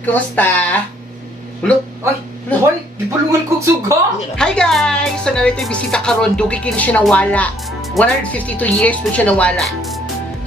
Kumusta? Ulo? Ay, nahoy, gipulungan kong suga. Hi guys! So narito yung bisita karon, dugi kini siya nawala. 152 years po siya nawala.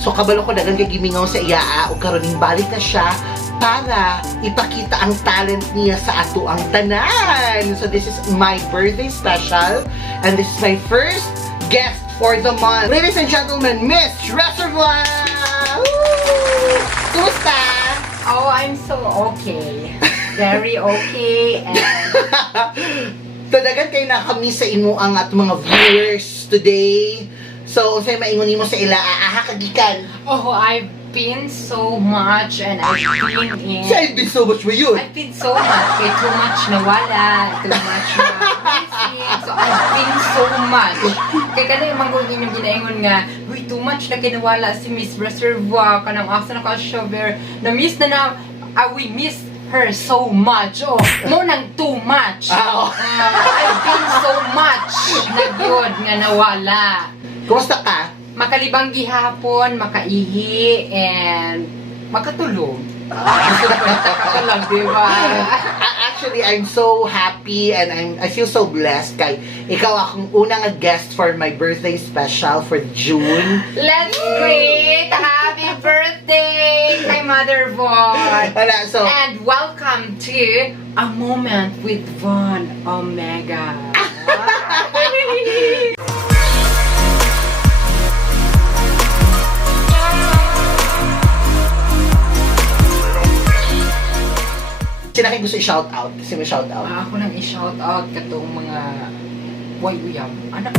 So kabalo ko dagan kay gimingaw sa iyaa o karon balik na siya para ipakita ang talent niya sa ato ang tanan. So this is my birthday special and this is my first guest for the month. Ladies and gentlemen, Miss Reservoir! Woo! Kumusta? Oh, I'm so okay. Very okay. And Tadagan kayo na kami sa imo ang at mga viewers today. So, unsay maingon nimo sa ila aha kagikan. oh, I've been so much and I've been in. I've been so much with you. I've been so much. Kaya too much nawala. Too much na missing. So, I've been so much. Kaya ka na yung mga inyong ginaingon nga, uy, too much na kinawala si Miss Reservoir. Kanang asa na ka siya, na-miss na we miss her so much. Oh, mo nang too much. I've been so much na good nga nawala. Kumusta ka? Makalibang gihapon, makaihi, and makatulog. Gusto na makatulog, diba? Actually, I'm so happy and I feel so blessed kay ikaw akong unang guest for my birthday special for June. Let's greet happy birthday kay Mother Von. Wala, so And welcome to A Moment with Von Omega. sino kayo gusto i-shout out? Kasi may shout out. Ako nang i-shout out katong mga boy uyam. Anak.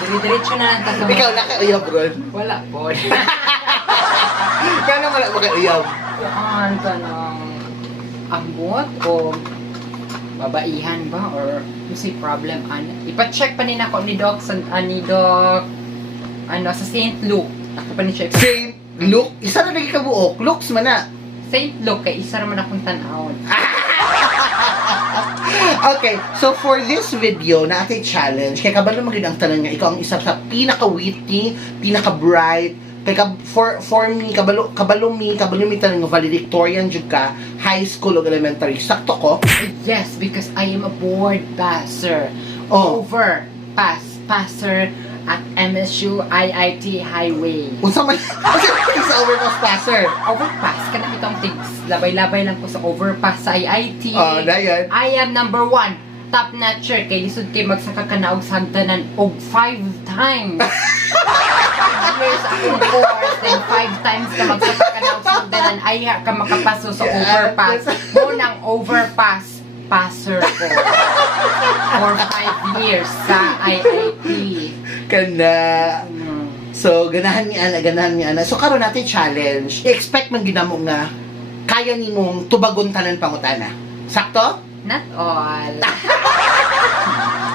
Dire-diretso na lang ta sa Ikaw na kayo uyab, bro. Wala po. Kano wala mo kayo uyab? Yan tanong ambot o babaihan ba or si problem ipa-check pa nina ko ni Doc sa ni Doc sa St. Luke. Ako pa ni check. Saint Luke, isa na lagi ka buok. Looks man na. St. Luke kay isa ra man akong tan-awon. Okay, so for this video na ating challenge, kaya kabalo maging ang tanong nga, ikaw ang isa sa pinaka-witty, pinaka-bright, kaya for me, kabalo mi tanong nga valedictorian jud ka, high school o elementary, sakto ko? Yes, because I am a board passer. Oh. Passer at MSU IIT Highway. Unsa man sa overpass passer? Overpass ka na itong things. Labay-labay lang ko sa overpass sa IIT. Oh, dayon. I am number 1. Top notcher. Kay lisod kay magsaka ka na og sagdanan og 5 times. 5 years akong course. Then 5 times ka magsaka ka na og sagdanan. Ay ka makapaso sa overpass. Mo nang overpass passer ko. For 5 years sa IIT. Kana. So, ganahan niya na. So, karon natin challenge. I-expect man ginamo nga kaya nimong tubagon tanan pangutana. Sakto? Not all.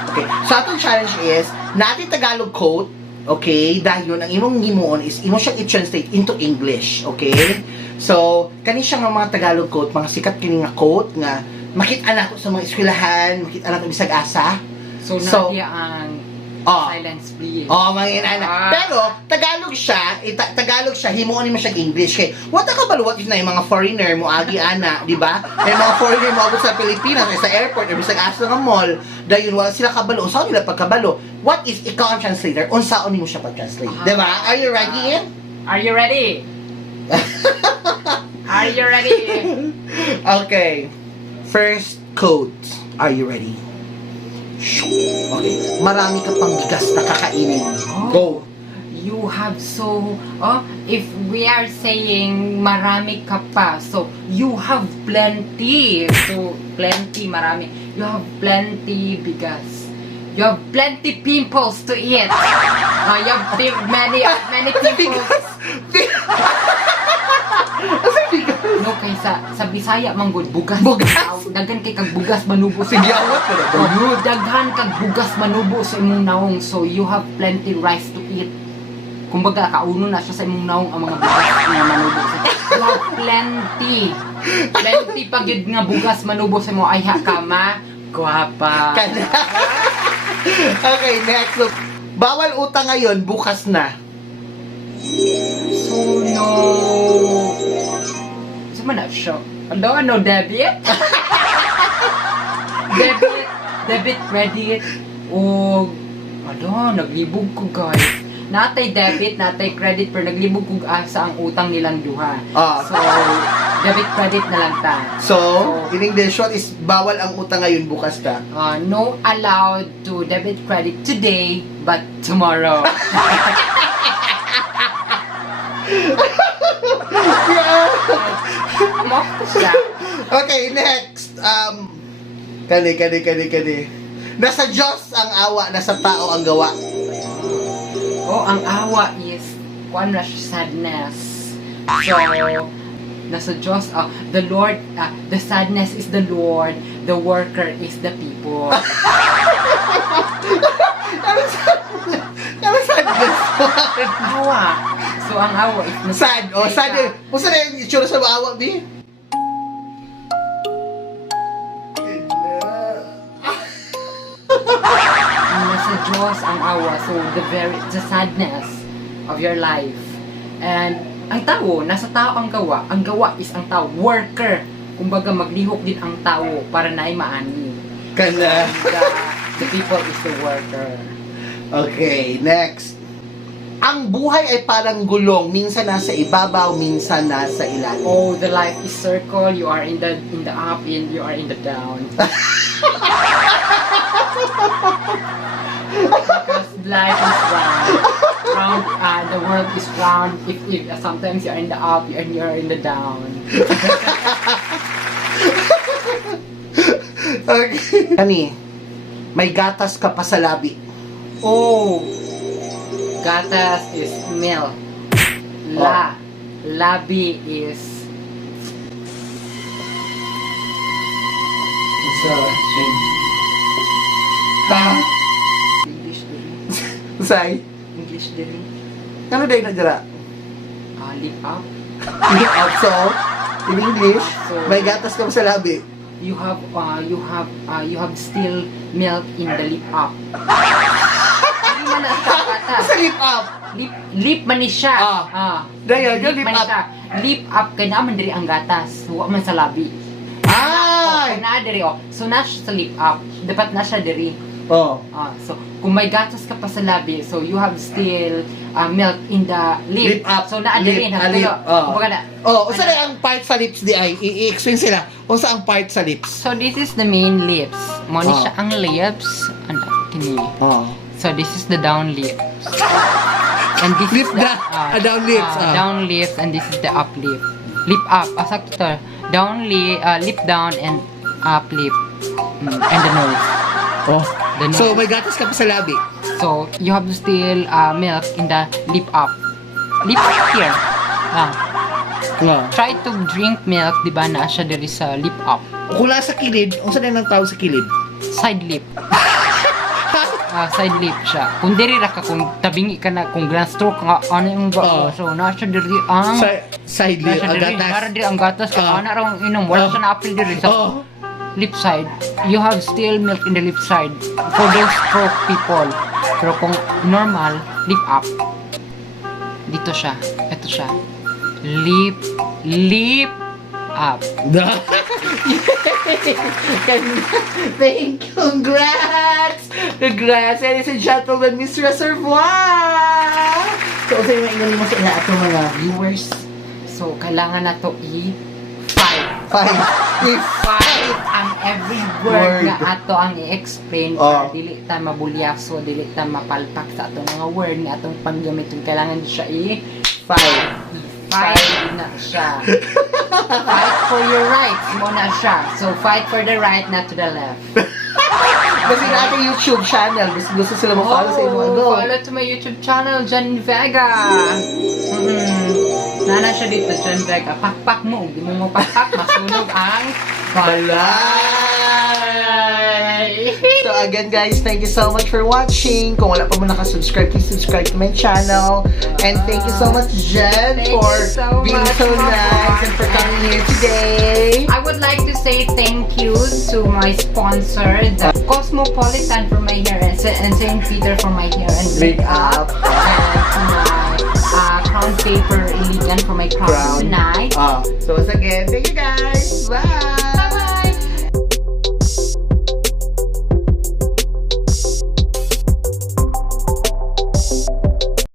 Okay. So, atong challenge is, natin Tagalog quote, okay? Dahil yun, ang imong gimuon is, imo siyang i-translate into English, okay? So, kani siya nga mga Tagalog quote, mga sikat kini nga quote, nga, makita na ko sa mga eskwelahan, makita na ko bisag asa. So, nadia ang Oh. silence please. Oh, mga inana. Pero, Tagalog siya, himuon mo siya English. Kaya, what ka baluwat is na yung mga foreigner mo, agi ana, di ba? Yung mga foreigner mo abot sa Pilipinas, sa airport, or sa asa ng mall, dahil wala sila kabalo. Saan nila pagkabalo? What is ikaw ang translator? Unsaon mo siya pag-translate? Di ba? Are you ready? Are you ready? Are you ready? Okay. First quote. Are you ready? Okay. Marami ka pang bigas na kakainin. Go. You have if we are saying marami ka pa, so you have plenty. So, plenty, marami. You have plenty bigas. You have plenty pimples to eat. You have many pimples. No, kay sa Bisaya manggod bugas. Daghan kay kag bugas manubo sa Sige, awat ko na. daghan kag bugas manubo sa imong naong, so you have plenty rice to eat. Kumbaga kauno na siya sa imong naong ang mga bugas nga manubo sa. You have plenty pag yun nga bugas manubo sa imong ayha ka ma. Guwapa. Okay, next. So, bawal utang ngayon, bukas na. So no. Sa man na siya. Ano, debit? debit, credit, o, naglibog ko guys. Natay debit, natay credit, pero naglibog ko sa ang utang nilang duha. So, debit, credit na lang ta. So, in English, what is bawal ang utang ngayon, bukas ta? No allowed to debit, credit today, but tomorrow. siya. Okay, next. Kani. Nasa Diyos ang awa, nasa tao ang gawa. Ang awa is one rush sadness. So, nasa Diyos, the Lord, the sadness is the Lord, the worker is the people. Ano sadness? Awa. So, ang awa is Sad. Sad. Kung saan yung itsura sa awa, Bi? Nasa Diyos ang awa. So, the sadness of your life. And, ang tao, nasa tao ang gawa. Ang gawa is ang tao, worker. Kumbaga, maglihok din ang tao para na maani. Kana. The people is the worker. Okay, next. Ang buhay ay parang gulong. Minsan nasa ibabaw, minsan nasa ilalim. Oh, the life is circle. You are in the up and you are in the down. Because life is round. The world is round. If sometimes you're in the up and you're in the down. Okay. Ani, may gatas ka pa sa labi. Oh, gatas is milk. Labi is English diri. Say, English diri. ano day na dira? Lip up. So, in English, may gatas ka pa sa labi. You have still milk in the lip up. Hindi man na sa gatas. Sa lip up. Lip man ni siya. Dayon, yung lip man ni up. siya. Lip up kay naman diri ang gatas. Wa man sa labi. Ay! Na diri So na siya sa lip up. Dapat na siya diri. So kung may gatas ka pa sa labi, so you have still milk in the lip. Lip up. So na diri na. Kumbaga na. Usa na ang part sa lips di ay i-explain sila. Usa ang part sa lips. So this is the main lips. Mo ni siya ang lips. Ano kini? So this is the down lips. And this Lip is the down lips. down lips, and this is the up lip. Lip up. Sakto to. Down lip, lip down and up lip. And the nose. The nose. So may gatas ka pa sa labi. So you have to still milk in the lip up. Lip up here. Try to drink milk, di ba, na siya diri sa lip up. Kung sa kilid, unsa na nang tawag sa kilid? Side lip. Side lip siya. Kung diri ra ka, kung tabingi ka na, kung grand stroke nga, ano yung so na siya diri ang Side lip, ang gatas. Nara diri ang gatas, kung ano raw ang inom, wala siya na apple diri sa lip side. You have still milk in the lip side for those stroke people. Pero kung normal, lip up. Dito siya. Ito siya. Lip up. Thank you. Congrats! Congrats, ladies and gentlemen, Miss Reservoir! So, sa yung maingali mo sa ila ato mga viewers. So, kailangan na to Five. I-fight ang every word nga ato ang i-explain para dili ta mabulyaso, dili ta mapalpak sa atong mga word nga atong panggamiton. Kailangan siya Fight na siya. Fight for your rights mo na siya. So, fight for the right, not to the left. Kasi na ating YouTube channel, gusto sila ma-follow sa inyo. Follow to my YouTube channel, Jan Vega. Nana siya dito, Jan Vega. Pakpak mo. Hindi mo mapakpak, masunog ang balay. So again guys, thank you so much for watching. Kung wala pa mo nakasubscribe, please subscribe to my channel. And thank you so much, Jen, for being so nice and for coming here today. I would like to say thank you to my sponsor, the Cosmopolitan for my hair and St. Peter for my hair and makeup. And to my Crown Paper Iligan for my crown tonight. So once again, thank you guys.